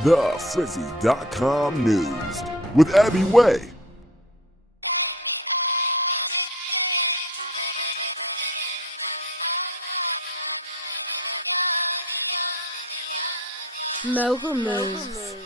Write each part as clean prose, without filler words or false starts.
The Frzy.com News with Abby Way. Mogul moves.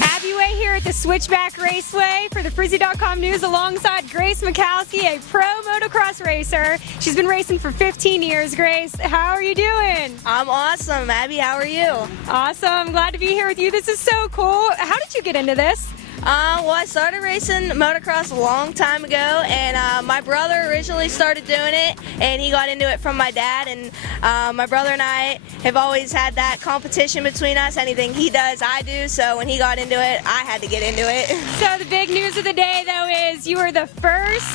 Abby Way here at the Switchback Raceway for the Frzy.com News alongside Grace Majkowski, a pro motocross racer. She's been racing for 15 years. Grace, how are you doing? I'm awesome. Abby, how are you? Awesome. Glad to be here with you. This is so cool. How did you get into this? Well, I started racing motocross a long time ago, and my brother originally started doing it, and he got into it from my dad, and my brother and I have always had that competition between us. Anything he does, I do, so when he got into it, I had to get into it. So the big news of the day, though, is you were the first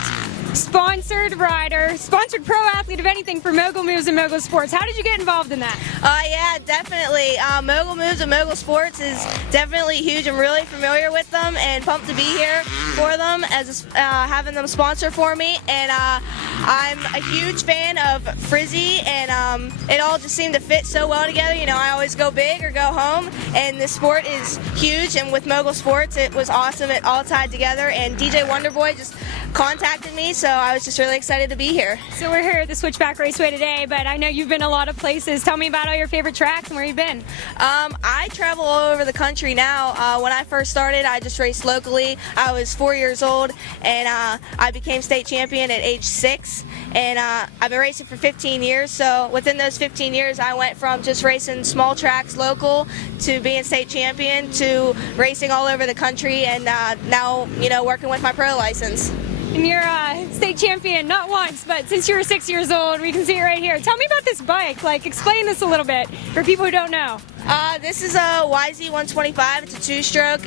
sponsored rider, sponsored pro athlete of anything for Mogul Moves and Mogul Sports. How did you get involved in that? Yeah, definitely. Mogul Moves and Mogul Sports is definitely huge. I'm really familiar with them and pumped to be here for them, as having them sponsor for me. And I'm a huge fan of Frzy, and it all just seemed to fit so well together. You know, I always go big or go home, and this sport is huge. And with Mogul Sports, it was awesome. It all tied together, and DJ Wonderboy just contacted me, so I was just really excited to be here. So we're here at the Switchback Raceway today, but I know you've been a lot of places. Tell me about all your favorite tracks and where you've been. I travel all over the country now. When I first started, I just raced locally. I was 4 years old, and I became state champion at age 6, and I've been racing for 15 years. So within those 15 years, I went from just racing small tracks local to being state champion to racing all over the country, and now, you know, working with my pro license. And you're state champion, not once, but since you were 6 years old. We can see it right here. Tell me about this bike. Like, explain this a little bit for people who don't know. This is a YZ125. It's a two-stroke.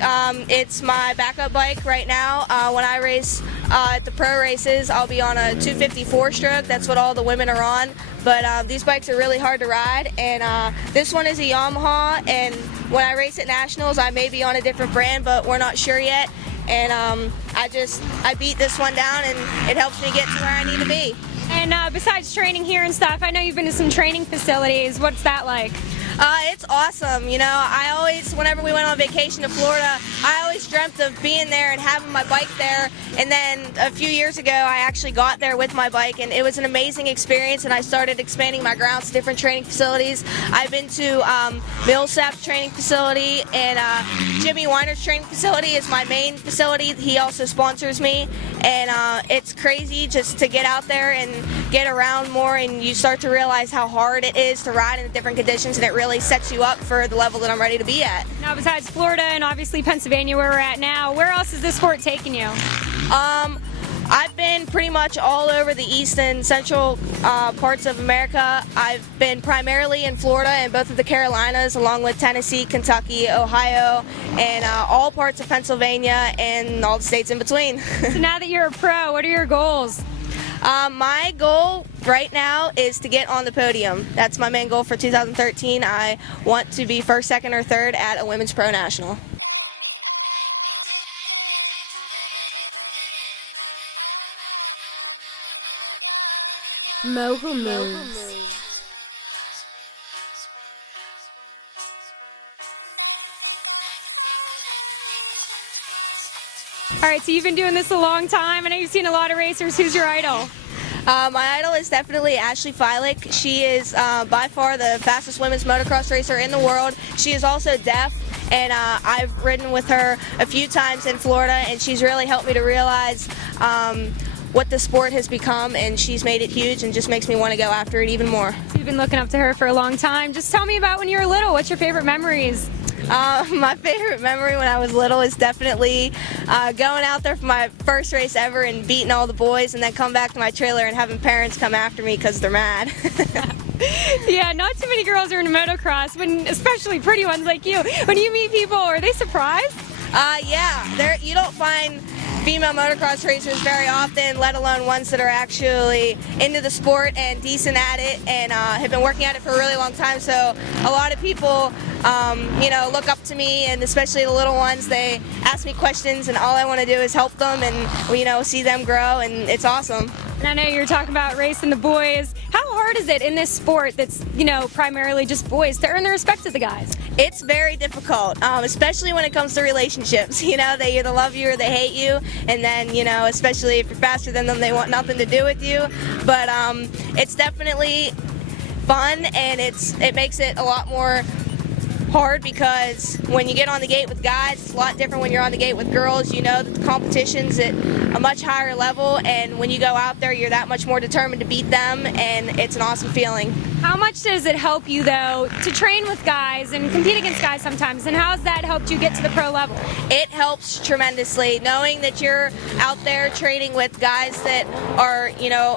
It's my backup bike right now. When I race at the pro races, I'll be on a 254-stroke. That's what all the women are on. But these bikes are really hard to ride, and this one is a Yamaha, and when I race at nationals, I may be on a different brand, but we're not sure yet. And I beat this one down, and it helps me get to where I need to be. And besides training here and stuff, I know you've been to some training facilities. What's that like? It's awesome. You know, I always, whenever we went on vacation to Florida, I always dreamt of being there and having my bike there. And then a few years ago, I actually got there with my bike, and it was an amazing experience, and I started expanding my grounds to different training facilities. I've been to Millsap's training facility, and Jimmy Weiner's training facility is my main facility. He also sponsors me, and it's crazy just to get out there and get around more, and you start to realize how hard it is to ride in different conditions, and it really sets you up for the level that I'm ready to be at. Now, besides Florida and obviously Pennsylvania, where we're at now, where else is this sport taking you? I've been pretty much all over the east and central parts of America. I've been primarily in Florida and both of the Carolinas, along with Tennessee, Kentucky, Ohio, and all parts of Pennsylvania and all the states in between. So now that you're a pro, what are your goals? My goal right now is to get on the podium. That's my main goal for 2013. I want to be first, second, or third at a women's pro national. Mogul moves. All right, so you've been doing this a long time. I know you've seen a lot of racers. Who's your idol? My idol is definitely Ashley Feilich. She is by far the fastest women's motocross racer in the world. She is also deaf, and I've ridden with her a few times in Florida, and she's really helped me to realize what the sport has become, and she's made it huge and just makes me want to go after it even more. So you've been looking up to her for a long time. Just tell me about when you were little. What's your favorite memories? My favorite memory when I was little is definitely going out there for my first race ever and beating all the boys, and then come back to my trailer and having parents come after me because they're mad. Yeah, not too many girls are in motocross, but especially pretty ones like you. When you meet people, are they surprised? Yeah, you don't find female motocross racers very often, let alone ones that are actually into the sport and decent at it and have been working at it for a really long time. So a lot of people, look up to me, and especially the little ones. They ask me questions, and all I want to do is help them and, see them grow, and it's awesome. And I know you're talking about racing the boys. How hard is it in this sport that's, primarily just boys to earn the respect of the guys? It's very difficult, especially when it comes to relationships. They either love you or they hate you, and then, especially if you're faster than them, they want nothing to do with you. But it's definitely fun, and it makes it a lot more hard, because when you get on the gate with guys, it's a lot different when you're on the gate with girls. You know that the competition's at a much higher level, and when you go out there, you're that much more determined to beat them, and it's an awesome feeling. How much does it help you, though, to train with guys and compete against guys sometimes, and how has that helped you get to the pro level? It helps tremendously, knowing that you're out there training with guys that are,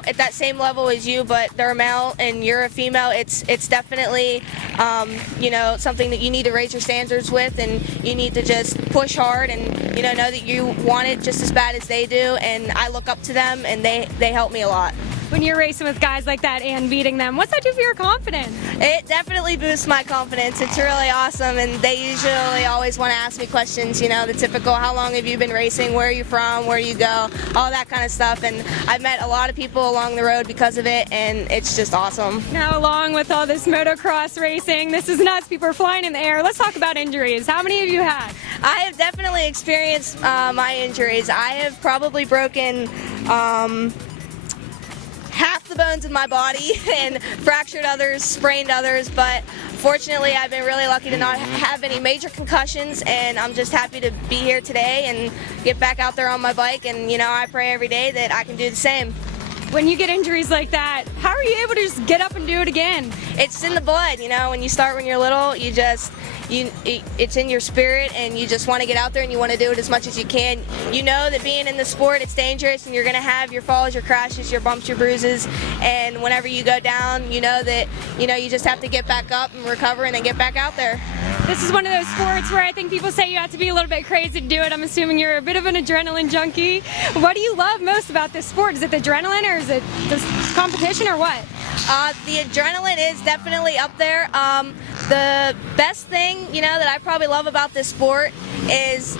at that same level as you, but they're a male and you're a female. It's definitely, something that you need to raise your standards with, and you need to just push hard and, know that you want it just as bad as they do, and I look up to them, and they help me a lot. When you're racing with guys like that and beating them, what's that do for your confidence? It definitely boosts my confidence. It's really awesome, and they usually always want to ask me questions, the typical, how long have you been racing, where are you from, where you go, all that kind of stuff, and I've met a lot of people along the road because of it, and it's just awesome. Now, along with all this motocross racing, this is nuts, people are flying in the air. Let's talk about injuries. How many have you had? I have definitely experienced my injuries. I have probably broken half the bones in my body and fractured others, sprained others, but fortunately I've been really lucky to not have any major concussions, and I'm just happy to be here today and get back out there on my bike, and I pray every day that I can do the same. When you get injuries like that, how are you able to just get up and do it again? It's in the blood, when you start when you're little, it's in your spirit, and you just want to get out there and you want to do it as much as you can. You know that being in the sport, it's dangerous, and you're going to have your falls, your crashes, your bumps, your bruises, and whenever you go down, you know that, you just have to get back up and recover and then get back out there. This is one of those sports where I think people say you have to be a little bit crazy to do it. I'm assuming you're a bit of an adrenaline junkie. What do you love most about this sport? Is it the adrenaline, or is it the competition, or what? The adrenaline is definitely up there. The best thing, that I probably love about this sport is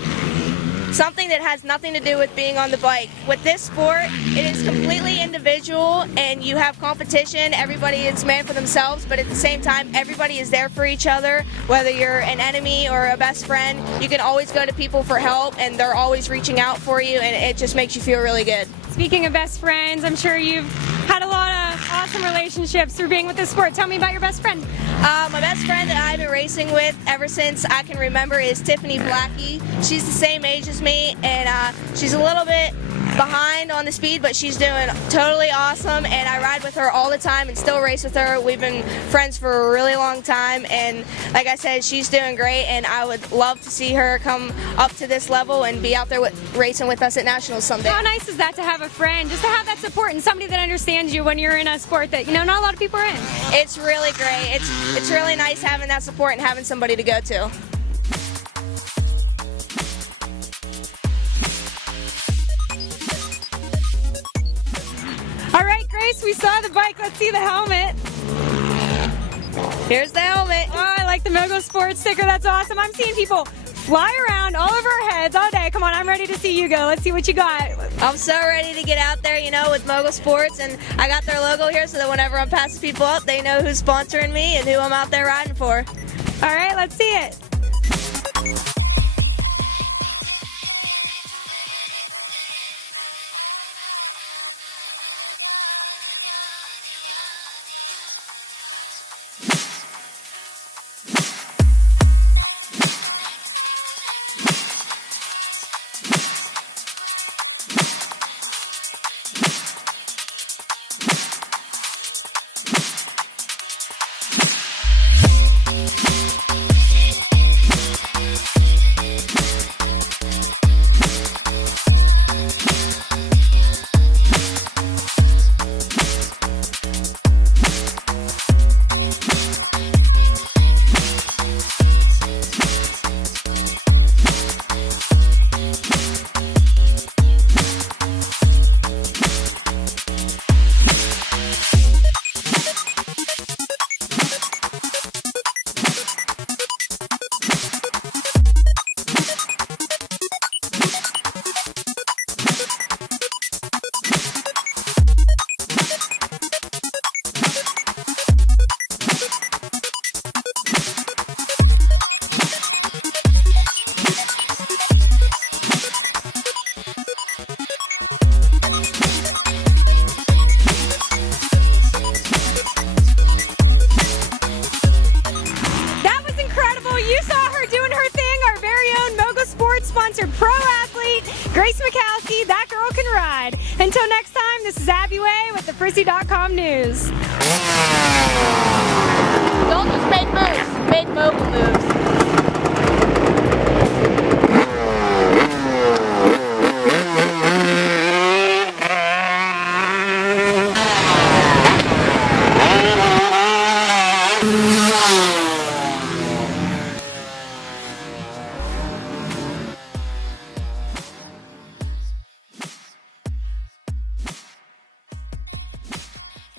something that has nothing to do with being on the bike. With this sport, it is completely individual, and you have competition. Everybody is man for themselves, but at the same time, everybody is there for each other. Whether you're an enemy or a best friend, you can always go to people for help, and they're always reaching out for you, and it just makes you feel really good. Speaking of best friends, I'm sure you've had a lot of awesome relationships through being with this sport. Tell me about your best friend. My best friend that I've been racing with ever since I can remember is Tiffany Blackie. She's the same age as me, and she's a little bit behind on the speed, but she's doing totally awesome, and I ride with her all the time and still race with her. We've been friends for a really long time, and like I said, she's doing great, and I would love to see her come up to this level and be out there racing with us at Nationals someday. How nice is that to have a friend, just to have that support and somebody that understands you when you're in a sport that, not a lot of people are in? It's really great. It's really nice having that support and having somebody to go to. All right, Grace, we saw the bike. Let's see the helmet. Here's the helmet. Oh, I like the Mogul Sports sticker. That's awesome. I'm seeing people fly around all over our heads all day. Come on, I'm ready to see you go. Let's see what you got. I'm so ready to get out there, with Mogul Sports, and I got their logo here so that whenever I'm passing people up, they know who's sponsoring me and who I'm out there riding for. All right, let's see it. sponsored pro athlete, Grace Majkowski. That girl can ride. Until next time, this is Abby Way with the Frzy.com News. Don't just make moves, make mogul moves.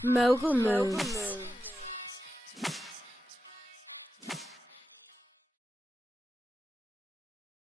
Mogul moves.